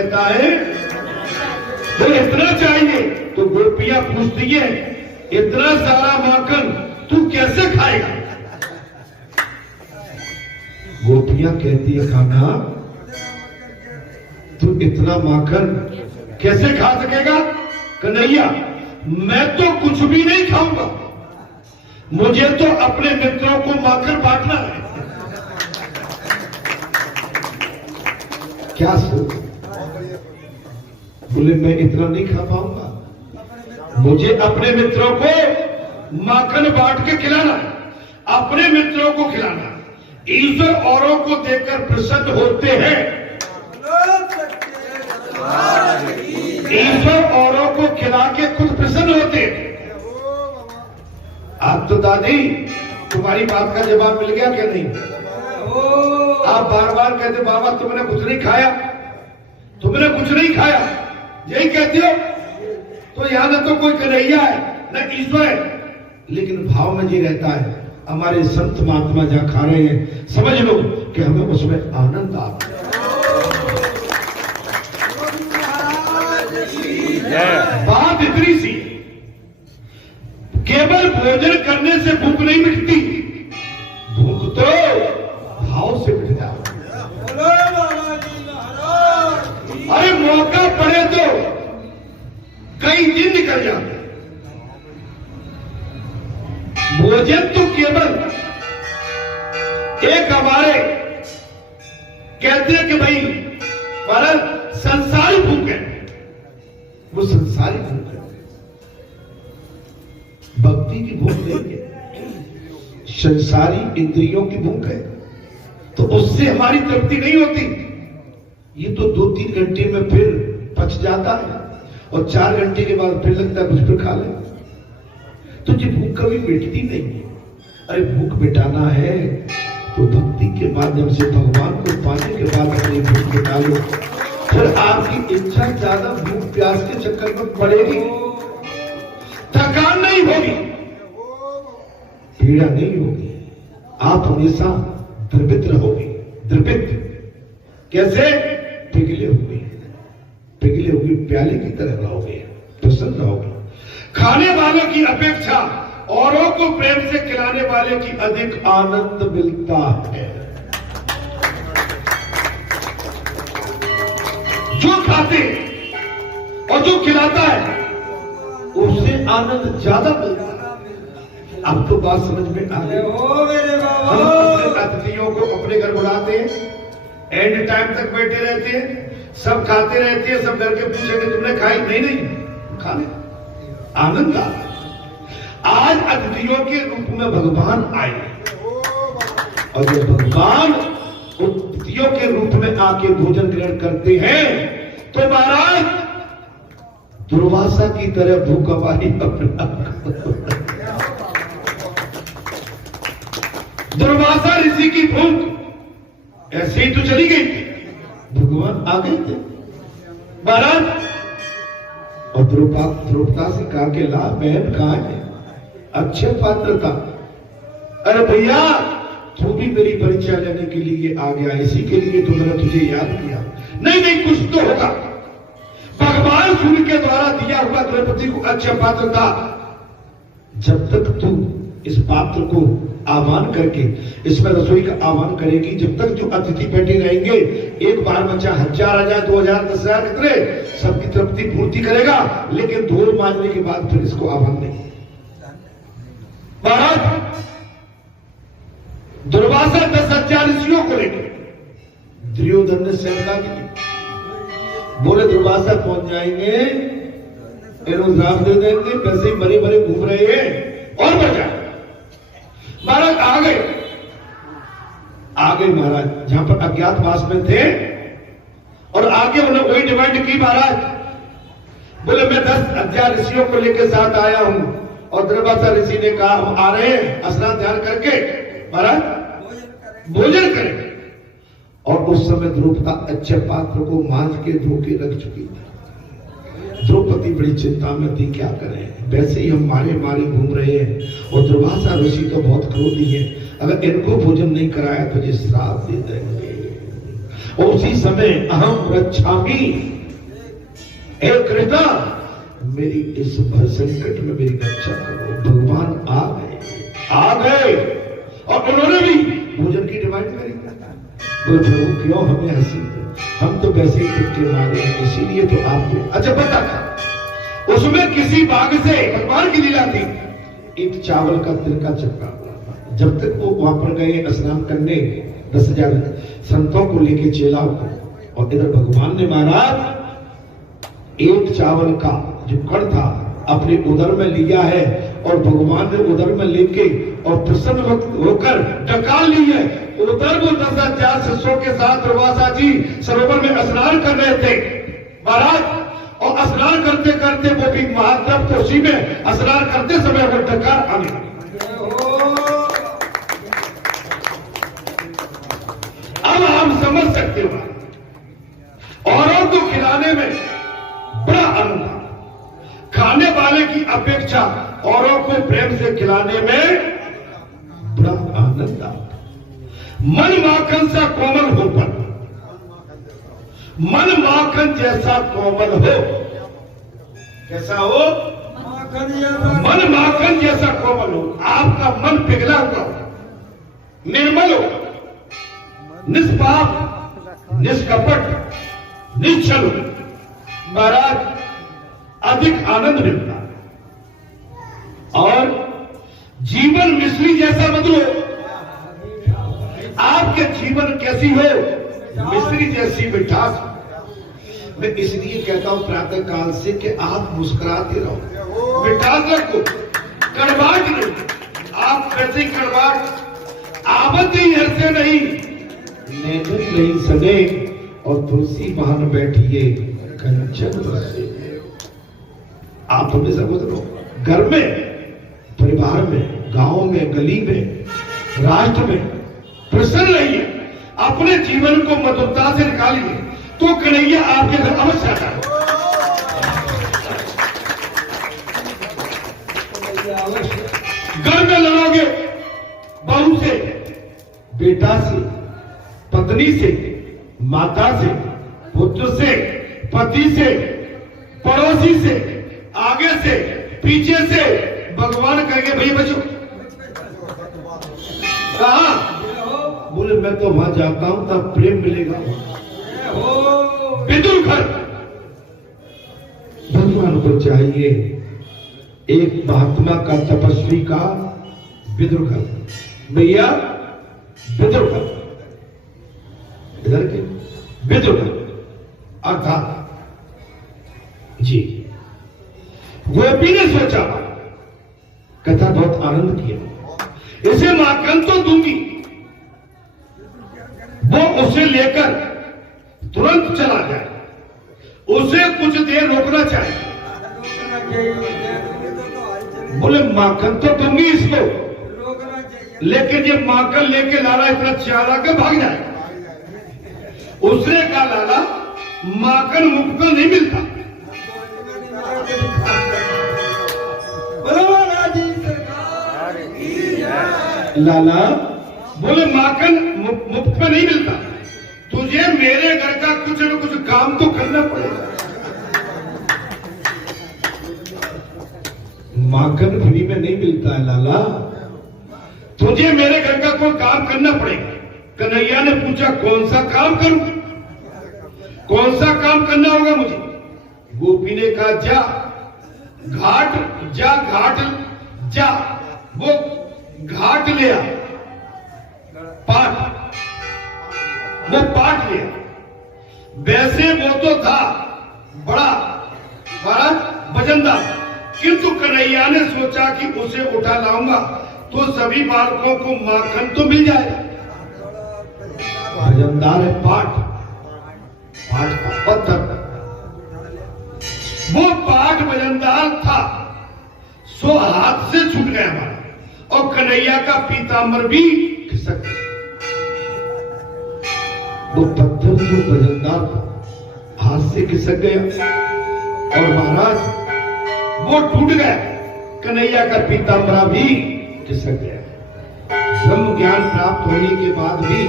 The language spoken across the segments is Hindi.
कहता है तो इतना चाहिए। तो गोपियां पूछती है इतना सारा माखन तू कैसे खाएगा? गोपियां कहती है कान्हा तू इतना माखन कैसे खा सकेगा? कन्हैया मैं तो कुछ भी नहीं खाऊंगा, मुझे तो अपने मित्रों को माखन बांटना है। क्या सोच? बोले मैं इतना नहीं खा पाऊंगा, मुझे अपने मित्रों को माखन बांट के खिलाना है, अपने मित्रों को खिलाना है। ईश्वर औरों को देखकर प्रसन्न होते हैं, ईश्वर औरों को खिला के खुद प्रसन्न होते हैं। आप तो दादी तुम्हारी बात का जवाब मिल गया क्या? नहीं। आप बार बार कहते बाबा तुमने कुछ नहीं खाया, तुमने कुछ नहीं खाया, यही कहते हो। तो यहां न तो कोई कन्हैया है न ईश्वर है, लेकिन भाव में ये रहता है हमारे संत महात्मा जहां खा रहे हैं समझ लो कि हमें उसमें आनंद आता है। बात इतनी सी, केवल भोजन करने से भूख नहीं मिटती, भूख तो भाव से मिट जाती। अरे मौका पड़े तो कई दिन निकल जाते। भोजन तो केवल एक हमारे कहते हैं कि भाई महाराज संसारी भूख है, वो संसारी भूख है, भक्ति की भूख नहीं है, संसारी इंद्रियों की भूख है। तो उससे हमारी तृप्ति नहीं होती। ये तो 2-3 घंटे में फिर पच जाता है और 4 घंटे के बाद फिर लगता है कुछ फिर खा ले। तो ये भूख कभी मिटती नहीं है। अरे भूख मिटाना है तो भक्ति के माध्यम से भगवान को पाने के बाद अपनी भूख मिटा लो, फिर आपकी इच्छा ज्यादा भूख प्यास के चक्कर में पड़ेगी, थकान नहीं होगी, पीड़ा नहीं होगी, आप हमेशा द्रवित रहोगे। द्रवित कैसे? पिघले हुए प्याले की तरह रहोगे, प्रसन्न रहोगे। खाने वाले की अपेक्षा औरों को प्रेम से खिलाने वाले की अधिक आनंद मिलता है। जो खाते और जो खिलाता है उससे आनंद ज्यादा मिलता है। अब तो बात समझ में आ गई। हम अपने अतिथियों को अपने घर बुलाते हैं, एंड टाइम तक बैठे रहते हैं, सब खाते रहते हैं, सब करके पूछेंगे तुमने खाई? नहीं खा ले, आनंद आ। आज अतिथियों के रूप में भगवान आए और जब भगवान अतिथियों के रूप में आके भोजन ग्रहण करते हैं तो महाराज दुर्वासा की तरह भूख हमारी अपना दुर्वासा ऋषि की भूख ऐसे ही तो चली गई थी, भगवान आ गए थे महाराज। और द्रौपदा से कहा कि ला बहन कहां है? अच्छे पात्र था। अरे भैया तू भी मेरी परीक्षा लेने के लिए आ गया, इसी के लिए तो मैंने तुझे याद किया। नहीं कुछ तो होगा। भगवान सूर्य के द्वारा दिया हुआ द्रौपदी को अच्छा पात्र था। जब तक तू इस पात्र को आह्वान करके इसमें रसोई का आह्वान करेगी, जब तक जो अतिथि बैठे रहेंगे, एक बार बच्चा 1000 1000 2000 10,000 कितने सबकी तृप्ति पूर्ति करेगा, लेकिन धूल मांजने के बाद फिर इसको आह्वान नहीं। महाराज दुर्वासा 10,000 ऋषियों को लेकर दुर्योधन ने सेना की, बोले दुर्वासा पहुंच जाएंगे, श्राप दे देंगे, वैसे ही बड़े बड़े घूम रहे हैं और बचा। महाराज आ गए महाराज जहां पर अज्ञातवास में थे, और आगे उन्होंने वही डिमांड की। महाराज बोले मैं 10,000 ऋषियों को लेकर साथ आया हूं, और दुर्वासा ऋषि ने कहा हम आ रहे हैं स्नान ध्यान करके महाराज भोजन करेंगे। और उस समय द्रौपदा अच्छे पात्र को मांझ के धो के रख चुकी थी। द्रौपदी बड़ी चिंता में थी, क्या करें, वैसे ही हम मारे घूम रहे हैं, और दुर्वासा ऋषि तो बहुत क्रोधी है, अगर इनको भोजन नहीं कराया तो ये श्राप दे देंगे। उसी समय अहम रक्षामि, हे कृष्णा मेरी इस भर संकट में मेरी रक्षा करो। भगवान आ गए और उन्होंने भी भोजन की डिमांड करी। बोले प्रभु क्यों हमें हंसी, हम तो वैसे ही कुत्ते मारे हैं, इसीलिए तो आपको। अच्छा पता था उसमें किसी बाग से भगवान की लीला थी, एक चावल का तिनका चक्का। जब तक वो वहां पर गए स्नान करने 10,000 संतों को लेके चेलाओं को, और इधर भगवान ने महाराज एक चावल का जो कण था अपने उदर में लिया है, और भगवान ने उदर में लेके और प्रसन्न होकर डकार ली है। उधर वो 10,000 शिष्यों के साथ दुर्वासा जी सरोवर में स्नान कर रहे थे महाराज, और स्नान करते करते वो भी महादेव तो उसी में स्नान करते समय वो डकार आने। अब हम समझ सकते हो औरों को खिलाने में बड़ा आनंद आता, खाने वाले की अपेक्षा औरों को प्रेम से खिलाने में बड़ा आनंद आता। मन माखन सा कोमल हो, पर मन माखन जैसा कोमल हो। कैसा हो? मन माखन जैसा कोमल हो। आपका मन पिघला हुआ हो, निर्मल हो, निष्पाप, निष्कपट, निश्चल हो, महाराज अधिक आनंद मिलता है। और जीवन मिश्री जैसा मधुर हो। आपके जीवन कैसी हो? मिश्री जैसी मिठास। मैं इसलिए कहता हूं प्रातः काल से कि आप मुस्कुराते रहो, मिठास रखो, कड़वाहट नहीं। आप कैसी कड़वाहट आवत ही हंसे नहीं, नैनन नहीं सने, और तुलसी महान बैठिए कंचन बरसे। आप हमेशा गुजरो घर में, परिवार में, गांव में, गली में, राष्ट्र में प्रसन्न रहिए, अपने जीवन को मधुरता से निकालिए, तो कन्हैया आपके घर अवश्य आता है। घर में लड़ोगे बहू से, बेटा से, पत्नी से, माता से, पुत्र से, पति से, पड़ोसी से, आगे से, पीछे से, भगवान कहेंगे भैया बचो। कहा? बोले मैं तो वहां जाता हूं तब प्रेम मिलेगा। विदुर घर भगवान को चाहिए एक महात्मा का, तपस्वी का विदुर घर। भैया विदुर घर, इधर के विदुर घर अर्थात जी। गोपी ने सोचा, कथा बहुत आनंद किया, इसे माखन तो दूंगी। वो उसे लेकर तुरंत चला जाए, उसे कुछ देर रोकना चाहिए। बोले माखन तो दूंगी इसको, लेकिन ये माखन लेके लाला इतना चारा के भाग जाए। उसने कहा लाला माखन मुफ्त में नहीं मिलता। लाला बोले माखन मुफ्त में नहीं मिलता, तुझे मेरे घर का कुछ न कुछ काम तो करना पड़ेगा। माखन फ्री में नहीं मिलता है लाला, तुझे मेरे घर का कोई काम करना पड़ेगा। कन्हैया ने पूछा कौन सा काम करूं, कौन सा काम करना होगा मुझे? गोपी ने कहा जा घाट जा, घाट जा। वो घाट लिया, पाठ, वो पाठ लिया। वैसे वो तो था बड़ा वजनदार, किंतु कन्हैया ने सोचा कि उसे उठा लाऊंगा तो सभी बालकों को माखन तो मिल जाएगा। वजनदार है पाठ, पाठ का पत्थर, वो पाठ वजनदार था, सो हाथ से छूट गया हमारा, और कन्हैया का पीतांबर भी खिसक गया। वो पत्थर जो वजनदार था हाथ से खिसक गया, और महाराज वो टूट गया। कन्हैया का पीतांबरा भी खिसक गया। ब्रह्म ज्ञान प्राप्त होने के बाद भी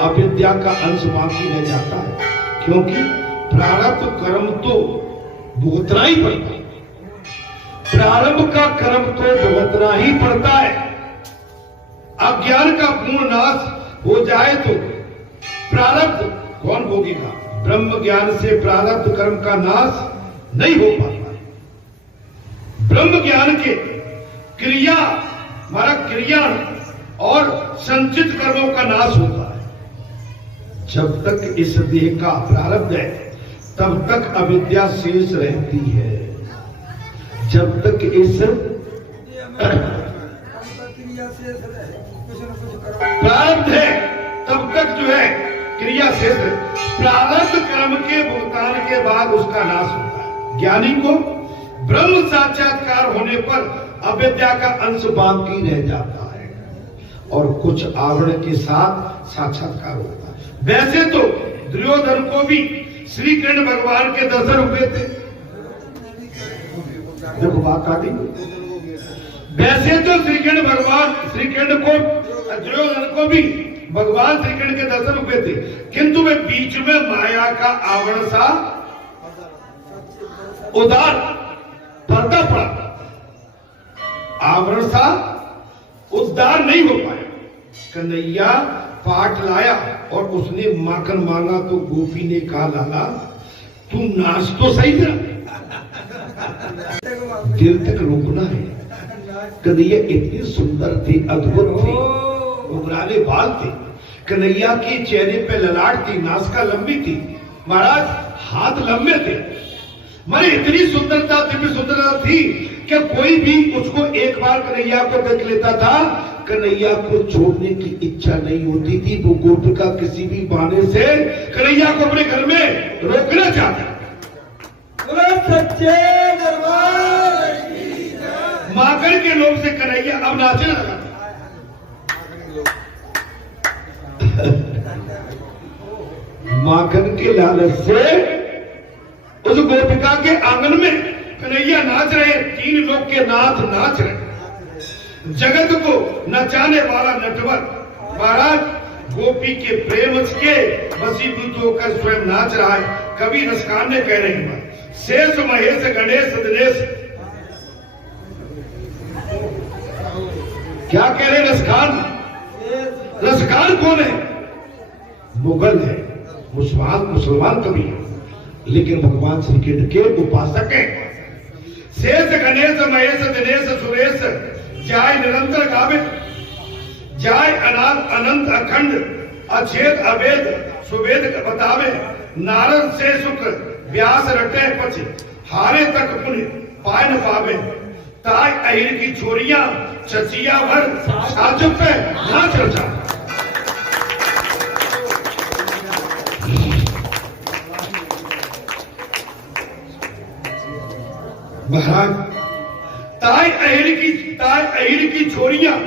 अविद्या का अंश बाकी रह जाता है, क्योंकि प्रारब्ध कर्म तो भुगतना ही पड़ता है। प्रारंभ का कर्म तो भुगतना ही पड़ता है। अज्ञान का पूर्ण नाश हो जाए तो प्रारब्ध कौन भोगेगा? ब्रह्म ज्ञान से प्रारब्ध कर्म का नाश नहीं हो पाता। ब्रह्म ज्ञान के क्रिया हमारा क्रिया और संचित कर्मों का नाश होता है। जब तक इस देह का प्रारब्ध है तब तक अविद्या शेष रहती है। जब तक इस प्रारब्ध है तब तक जो है क्रिया शेष है। प्रारब्ध कर्म के भुगतान के बाद उसका नाश होता है। ज्ञानी को ब्रह्म साक्षात्कार होने पर अविद्या का अंश बाकी रह जाता है और कुछ आवरण के साथ साक्षात्कार होता है। वैसे तो दुर्योधन को भी श्री कृष्ण भगवान के दर्शन हुए थे। देखो बात आ गई। वैसे तो श्री कृष्ण को दुर्योधन को भी भगवान श्री कृष्ण के दर्शन हुए थे, किंतु वे बीच में माया का आवरण सा उदार पर्दा पड़ा, आवरण सा उद्धार नहीं हो पाया। कन्हैया पाठ लाया और उसने माखन मांगा तो गोपी ने कहा, लाला तू नाच तो सही था, दिल तक रोकना है। कन्हैया इतनी सुंदर थी, अद्भुत थी, उमराले बाल थे, कन्हैया के चेहरे पे ललाट थी, नासिका लंबी थी, महाराज हाथ लंबे थे। माने इतनी सुंदरता, दिव्य सुंदरता थी कि कोई भी उसको एक बार कन्हैया को देख लेता था, कन्हैया को छोड़ने की इच्छा नहीं होती थी। वो गोपिका किसी भी बहाने से कन्हैया को अपने घर में रोकना चाहता। सच्चे दरबार माखन के लोग से कन्हैया अब नाचने लगा। माखन के लालच से उस गोपिका के आंगन में कन्हैया नाच रहे, तीन लोग के नाथ नाच रहे, जगत को नचाने वाला नटवर महाराज गोपी के प्रेम के वशीभूत होकर स्वयं नाच रहा है। कवि रसखान ने कह रहे हैं, शेष महेश गणेश दिनेश। क्या कह रहे रसखान? रसखान कौन है? मुगल है, मुसलमान कवि है, लेकिन भगवान श्री कृष्ण के उपासक है। शेष गणेश महेश दिनेश सुरेश जाय निरंतर गावे, जाय अनंत अखंड अछेद अवेद सुवेद बतावे। नारद से सुख व्यास रटे पछ, हारे तक पुण्य पाय न पावे। ताय अहिर की छोरियां चचिया भर, साजुक पे नाच रचा। महाराज ताय अहिर की छोरियां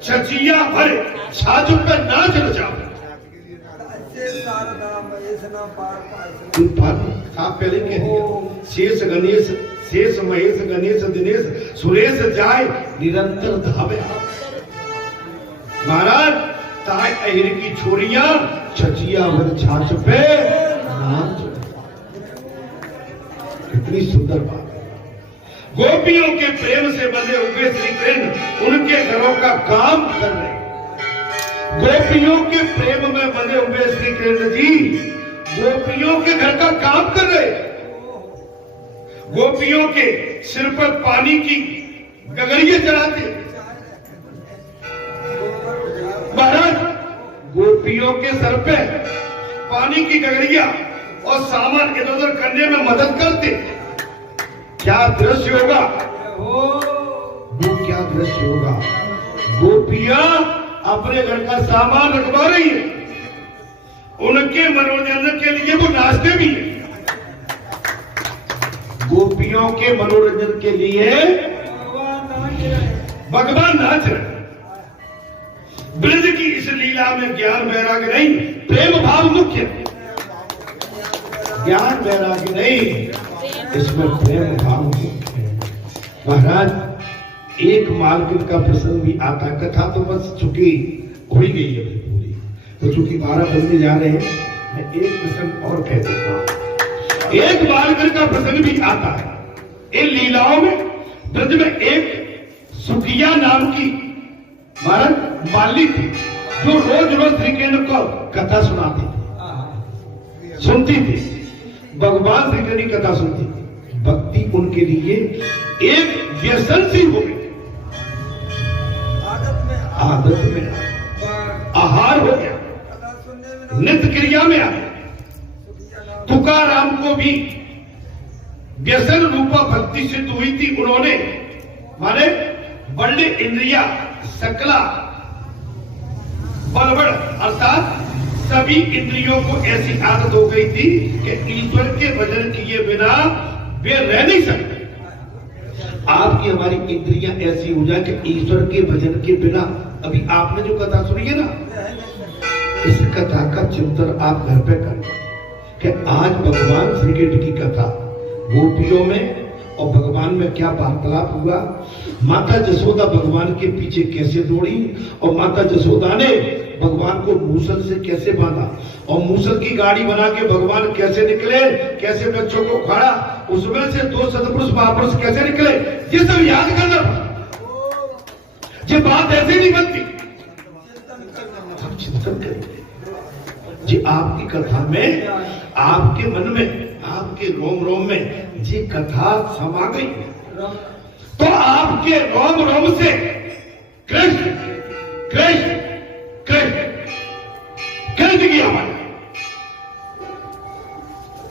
चचिया भर, साजुक पे नाच रचा। आप पहले कह दिया, शेष गणेश शेष महेश गणेश दिनेश सुरेश जाय निरंतर धावे। महाराज ताय अहिर की छोरियां छचिया भर छाछ पे नाच। कितनी सुंदर बात। गोपियों के प्रेम से बंधे हुए श्री कृष्ण उनके घरों का काम कर रहे। गोपियों के प्रेम में बंधे हुए श्री कृष्ण जी गोपियों के घर का काम कर रहे। गोपियों के सिर पर पानी की गगरिये चढ़ाते। महाराज गोपियों के सर पे पानी की गगरिया और सामान इधर उधर करने में मदद करते। क्या दृश्य होगा वो? क्या दृश्य होगा? गोपियां अपने घर का सामान रखवा रही है, उनके मनोरंजन के लिए वो नाचते भी है। गोपियों के मनोरंजन के लिए भगवान नाच रहे। ब्रज की इस लीला में ज्ञान वैराग्य नहीं, प्रेम भाव मुख्य। ज्ञान वैराग्य नहीं, इसमें प्रेम भाव मुख्य है। महाराज एक मालकिन का प्रसंग भी आता, कथा तो बस चुकी हो ही गई है पूरी, तो चूंकि 12 बजने जा रहे हैं, मैं एक प्रसंग और कह देता हूं। एक बालकर का प्रसंग भी आता है इन लीलाओं में। ब्रज में एक सुखिया नाम की महाराज माली थी, जो रोज रोज श्री कृष्ण को कथा सुनाती थी, सुनती थी, भगवान श्री कृष्ण की कथा सुनती थी। भक्ति उनके लिए एक व्यसन सी हो गई, आदत में आहार हो गया, नित्य क्रिया में आ गया। तुकाराम को भी व्यसन रूपा भक्ति सिद्ध हुई थी। उन्होंने माने बड़े इंद्रिया सकला बलबड़ अर्थात सभी इंद्रियों को ऐसी आदत हो गई थी कि ईश्वर के भजन किए बिना वे रह नहीं सकते। आपकी हमारी इंद्रियां ऐसी हो जाए कि ईश्वर के भजन के बिना, अभी आपने जो कथा सुनी है ना, इस कथा का चिंतन आप घर पे करें कि आज भगवान श्री कृष्ण की कथा गोपियों में और भगवान में क्या वार्तालाप हुआ। माता जसोदा भगवान के पीछे कैसे दौड़ी और माता जसोदा ने भगवान को मूसल से कैसे बांधा और मूसल की गाड़ी बना के भगवान कैसे निकले, कैसे बच्चों को खाड़ा, उसमें से 2 सतपुरुष महापुरुष कैसे निकले, ये सब याद करना। ये बात ऐसे नहीं बनती, हम चिंतन करेंगे जी। आपकी कथा में, आपके मन में, आपके रोम रोम में जी कथा समा गई, तो आपके रोम रोम से कृष्ण कृष्ण कृष्ण कृष्ण की आवाज।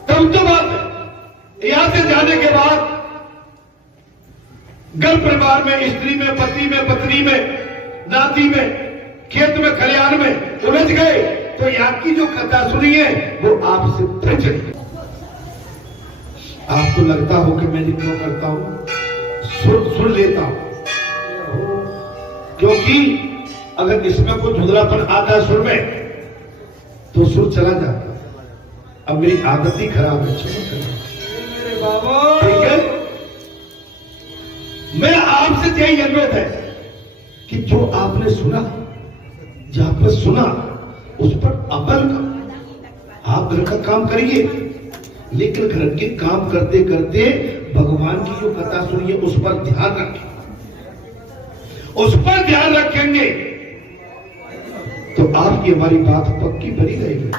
तब तो बात यहां से जाने के बाद घर परिवार में, स्त्री में, पति में, पत्नी में, नाती में, खेत में, खलिहान में उलझ गए, तो यहाँ की जो कथा सुनी है वो आपसे प्रचलित। आपको लगता हो कि मैं क्यों करता हूं, सुन लेता हूं, क्योंकि अगर इसमें कोई धुंधलापन आता है सुर में, तो सुर चला जाता है। अब मेरी आदत ही खराब है, ठीक है। मैं आपसे यही अनुरोध है कि जो आपने सुना, जहां पर सुना उस पर अमल करो। आप घर का काम करिए, लेकिन घर के काम करते करते भगवान की जो कथा सुनिए उस पर ध्यान रखें। उस पर ध्यान रखेंगे तो आपकी हमारी बात पक्की बनी रहेगी।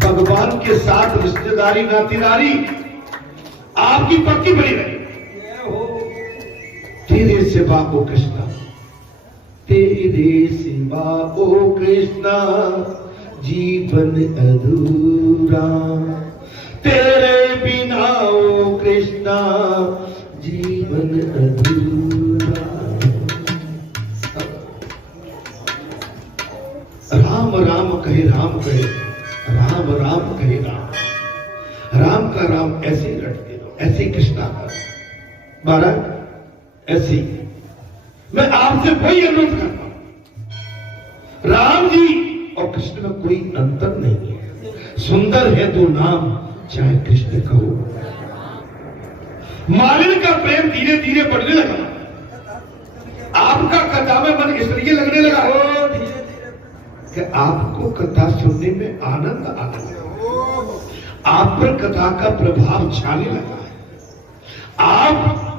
भगवान के साथ रिश्तेदारी, नातेदारी आपकी पक्की बनी रहेगी। तेरे सिवा ओ कृष्णा, तेरे सिवा ओ कृष्णा जीवन अधूरा, तेरे बिना ओ कृष्णा जीवन अधूरा। राम राम कहे राम कहे, राम राम कहे राम, राम का राम ऐसे ही रटते रहो, ऐसे ही कृष्णा का महाराज ऐसी। मैं आपसे वही अनुरोध करता हूं, राम जी और कृष्ण में कोई अंतर नहीं है। सुंदर है तो नाम चाहे कृष्ण कहो। मालिन का प्रेम धीरे धीरे बढ़ने लगा, आपका कथा में मन इसलिए लगने लगा कि आपको कथा सुनने में आनंद आता है, आप पर कथा का प्रभाव छाने लगा है, आप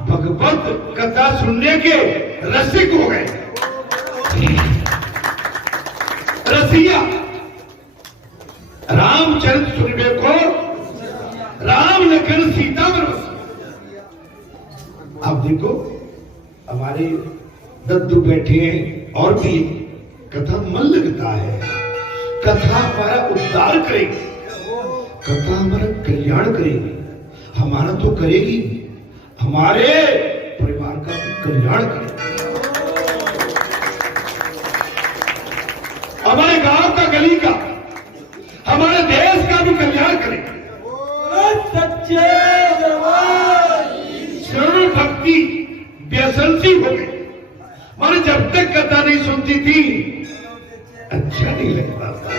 भगवत कथा सुनने के रसिक हो गए। रसिया रामचरित सुनने को राम लखन सीता बरस। आप देखो हमारे दद्दू बैठे हैं और भी कथा मन लगता है। कथा हमारा उद्धार करेगी, कथा हमारा कल्याण करेगी, हमारा तो करेगी, हमारे परिवार का भी कल्याण करेगी, हमारे गांव का, गली का, हमारे देश का भी कल्याण करेगी। सच्चे शरण भक्ति व्यसन सी हो गई। माने जब तक कथा नहीं सुनती थी अच्छा नहीं लगता था।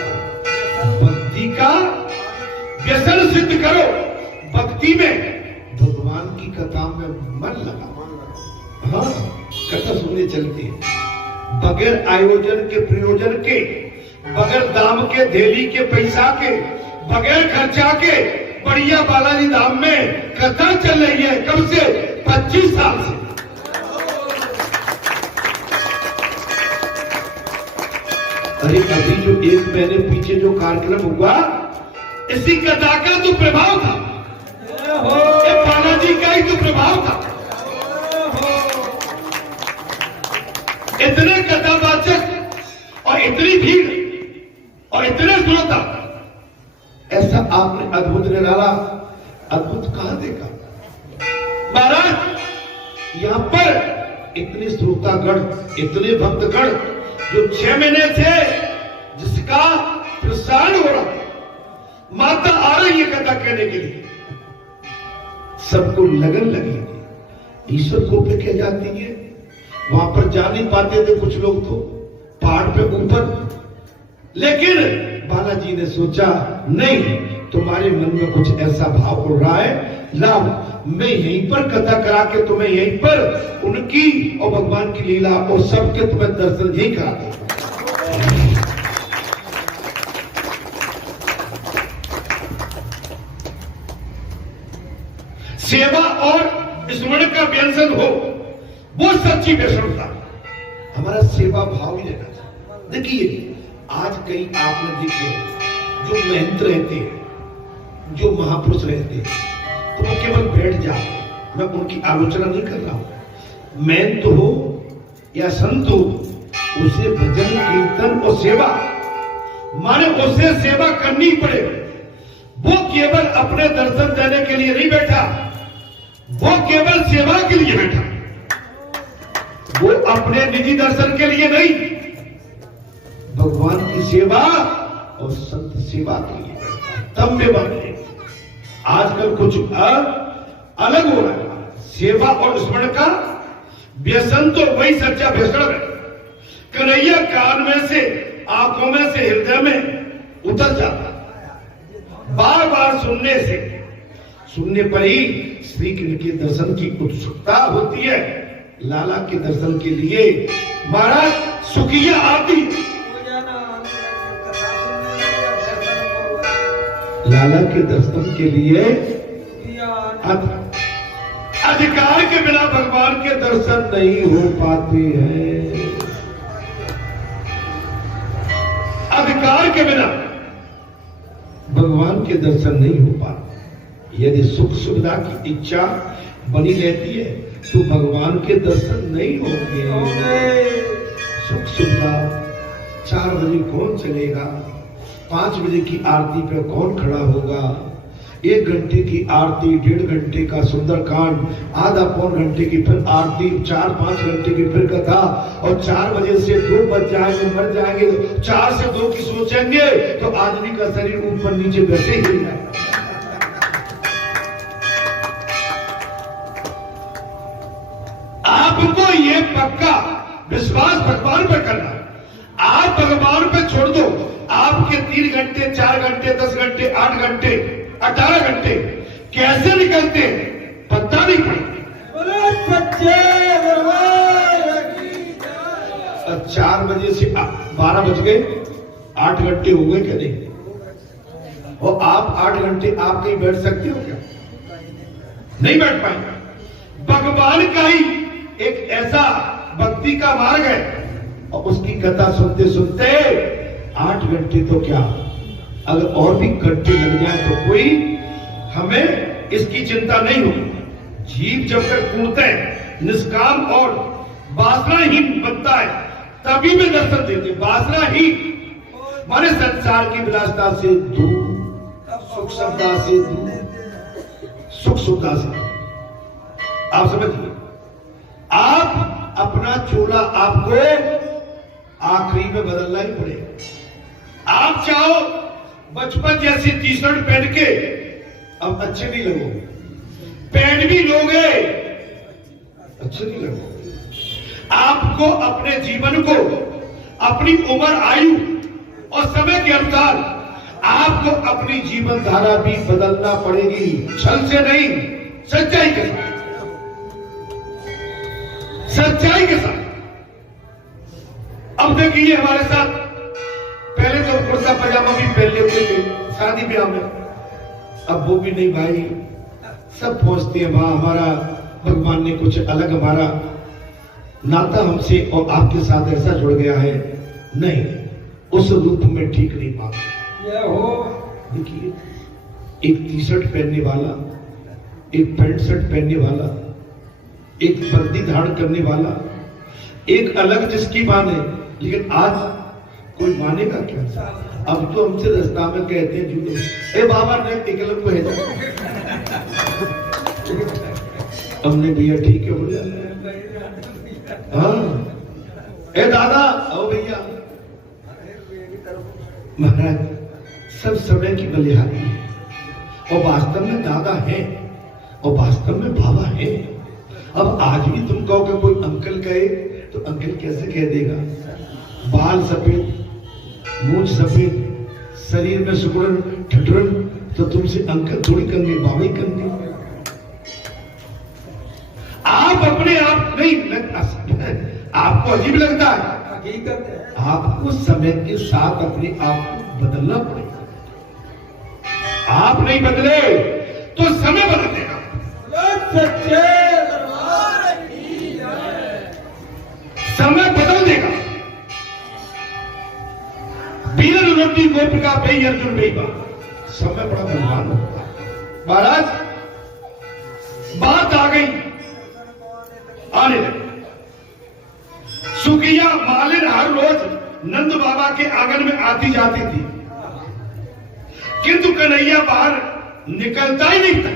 भक्ति का व्यसन सिद्ध करो, भक्ति में भगवान की कथा में मन लगा। हाँ, कथा सुनने चलती है बगैर आयोजन के, प्रयोजन के, बगैर दाम के, धेली के, पैसा के, बगैर खर्चा के बढ़िया बालाजी धाम में कथा चल रही है। कब से? 25 साल से। अरे अभी जो 1 महीने पीछे जो कार्यक्रम हुआ, इसी कथा का तो प्रभाव था, ये बालाजी का ही तो प्रभाव था। इतने कथावाचक और इतनी भीड़ और इतने श्रोता, ऐसा आपने अद्भुत निराला अद्भुत कहां देखा? महाराज यहां पर इतने श्रोतागण, इतने भक्तगण जो 6 महीने से जिसका प्रसारण हो रहा, माता आ रही है कथा कहने के लिए, सबको लगन लगी। ईश्वर को पे क्या जाती है, वहां पर जा नहीं पाते थे कुछ लोग तो पहाड़ पे ऊपर, लेकिन बालाजी ने सोचा नहीं, तुम्हारे मन में कुछ ऐसा भाव उड़ रहा है, लाओ मैं यहीं पर कथा करा के तुम्हें यहीं पर उनकी और भगवान की लीला और सबके तुम्हें दर्शन यहीं करा दे। सेवा और स्मरण का व्यंजन हो, वो सच्ची वैष्णवता। हमारा सेवा भाव ही रहना चाहिए। देखिए आज कई आपने देखे जो महंत रहते हैं, जो महापुरुष रहते हैं, तो वो केवल बैठ जाते। मैं उनकी आलोचना नहीं कर रहा हूं। महंत हो या संत हो, उसे भजन कीर्तन और सेवा, माने उसे सेवा करनी पड़े। वो केवल अपने दर्शन देने के लिए नहीं बैठा, वो केवल सेवा के लिए बैठा, वो अपने निजी दर्शन के लिए नहीं, भगवान की सेवा और संत सेवा के लिए तब में बने। आजकल कुछ अलग हो रहा है। सेवा और स्मरण का व्यसन तो वही सच्चा व्यसन है। कन्हैया कान में से, आंखों में से, हृदय में उतर जाता, बार बार सुनने पर ही श्री कृष्ण के दर्शन की उत्सुकता होती है। लाला के दर्शन के लिए महाराज सुखिया आती, लाला के दर्शन के लिए अधिकार के बिना भगवान के दर्शन नहीं हो पाते हैं। अधिकार के बिना भगवान के दर्शन नहीं हो पाते। यदि सुख सुविधा की इच्छा बनी रहती है तो भगवान के दर्शन नहीं होंगे। सुख सुविधा 4 बजे कौन चलेगा, 5 बजे की आरती पे कौन खड़ा होगा, 1 घंटे की आरती, 1.5 घंटे का सुंदरकांड, आधा पौन घंटे की फिर आरती, 4-5 घंटे की फिर कथा, और 4 बजे से 2 बज जाएंगे, मर जाएंगे, 4 से 2 की सोचेंगे तो आदमी का शरीर ऊपर नीचे वैसे ही हिल जाएगा। आपको ये पक्का विश्वास भगवान पर करना है। आप भगवान पे छोड़ दो, आपके 3 घंटे, 4 घंटे, 10 घंटे, 8 घंटे, 18 घंटे कैसे निकलते हैं पता नहीं पड़ता। 4 बजे से 12 बज गए, 8 घंटे हो गए क्या नहीं? और आप 8 घंटे आप कहीं बैठ सकते हो क्या? नहीं बैठ पाएंगे। भगवान का ही एक ऐसा भक्ति का मार्ग है, और उसकी कथा सुनते सुनते 8 घंटे तो क्या, अगर और भी घंटे लग जाए तो कोई हमें इसकी चिंता नहीं होगी। जीव जब तक पूर्णतः है, निष्काम और वासनाहीन बनता है, तभी में दर्शन देते। वासना ही माने संसार की विलासता से दूर, सुख सुविधा से दूर, सुख सुविधा से। आप समझिए, आप अपना चोला आपको आखिरी में बदलना ही पड़ेगा। आप चाहो बचपन जैसी टी-शर्ट पहन के अब अच्छे नहीं लगोगे, पहन भी लोगे अच्छे नहीं लगोगे। आपको अपने जीवन को, अपनी उम्र, आयु और समय के अनुसार आपको अपनी जीवन धारा भी बदलना पड़ेगी। छल से नहीं, सच्चाई के साथ, सच्चाई के साथ। अब देखिए हमारे साथ पहले तो कुर्ता पजामा भी पहन लेते थे शादी ब्याह में, अब वो भी नहीं भाई। सब पहुंचते हैं वहां, हमारा भगवान ने कुछ अलग हमारा नाता हमसे और आपके साथ ऐसा जुड़ गया है, नहीं उस रूप में ठीक नहीं पाता। देखिए, एक टी शर्ट पहनने वाला, एक पैंट शर्ट पहनने वाला, एक वर्दी धारण करने वाला, एक अलग जिसकी माने, लेकिन आज कोई मानेगा क्या? अब तो हमसे रास्ता में कहते हैं जूते, ए बाबा ने टिकल को है हमने भैया ठीक है बोलिया, हाँ ए दादा ओ भैया। महाराज सब समय की बलिहारी है, और वास्तव में दादा है और वास्तव में बाबा है। अब आज भी तुम कहोगे कोई अंकल कहे तो अंकल कैसे कह देगा? बाल सफेद, मूंछ सफेद, शरीर में सुकुड़न ठठुरन, तो तुमसे अंकल थोड़ी करनी, बाबा ही करनी। आप अपने आप नहीं लगता, आपको अजीब लगता है, आपको समय के साथ अपने आप को बदलना पड़ेगा। आप नहीं बदले तो समय बदल देगा। समय बदल देगा। वीर रोटी गोपिका भई अर्जुन भई बा, समय बड़ा बलवान होता है। महाराज बात आ गई, आने लगी। सुखिया मालिन हर रोज नंद बाबा के आंगन में आती जाती थी, किंतु कन्हैया बाहर निकलता ही नहीं था।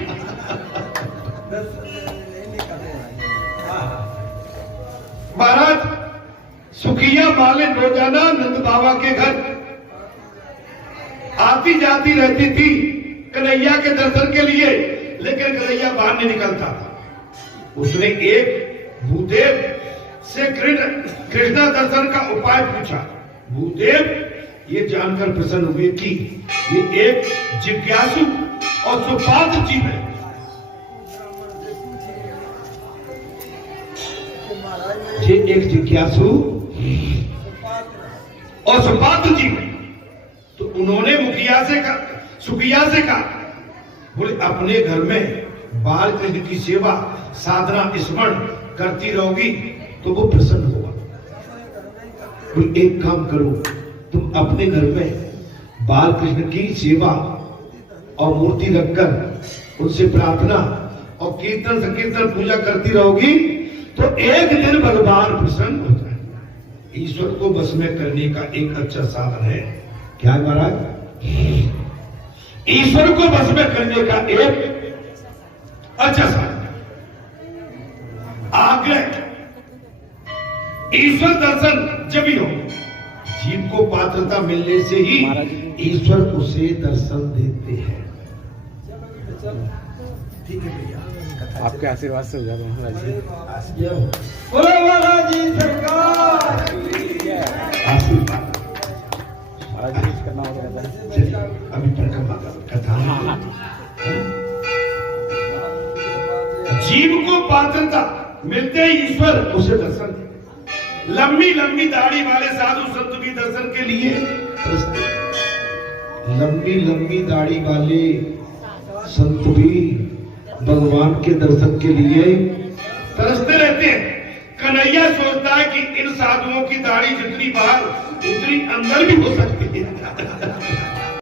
महाराज सुखिया मालिन रोजाना नंद बाबा के घर आती जाती रहती थी कन्हैया के दर्शन के लिए, लेकिन कन्हैया बाहर नहीं निकलता था। उसने एक भूदेव से कृष्णा दर्शन का उपाय पूछा। भूदेव ये जानकर प्रसन्न हुए कि ये एक जिज्ञासु और सुपात्र जीव है। ये एक जिज्ञासु और सुपात्र जीव है। तो उन्होंने सुखिया से कहा, बोले अपने घर में बाल कृष्ण की सेवा साधना स्मरण करती रहोगी तो वो प्रसन्न होगा। बोले एक काम करो, तुम अपने घर में बाल कृष्ण की सेवा और मूर्ति रखकर उनसे प्रार्थना और कीर्तन संकीर्तन पूजा करती रहोगी तो एक दिन भगवान प्रसन्न हो जाएंगे। ईश्वर को बस में करने का एक अच्छा साधन है क्या है महाराज? ईश्वर को बस में करने का एक अच्छा साधन आग्रह। ईश्वर दर्शन जब ही हो, जीव को पात्रता मिलने से ही ईश्वर उसे दर्शन देते हैं। ठीक है भैया, आपके आशीर्वाद से हो जाता हूँ महाराज जी। बोलो महाराज जी सरकार आशीर्वाद। महाराज जी कुछ करना होगा रहता है। चलिए अभी परिक्रमा कथा। जीव को पात्रता मिलते ही ईश्वर उसे दर्शन दे। लंबी लंबी दाढ़ी वाले साधु संत भी दर्शन के लिए, लंबी लंबी दाढ़ी वाले संत भी भगवान के दर्शन के लिए तरसते रहते हैं। कन्हैया सोचता है कि इन साधुओं की दाढ़ी जितनी बाहर उतनी अंदर भी हो सकती है।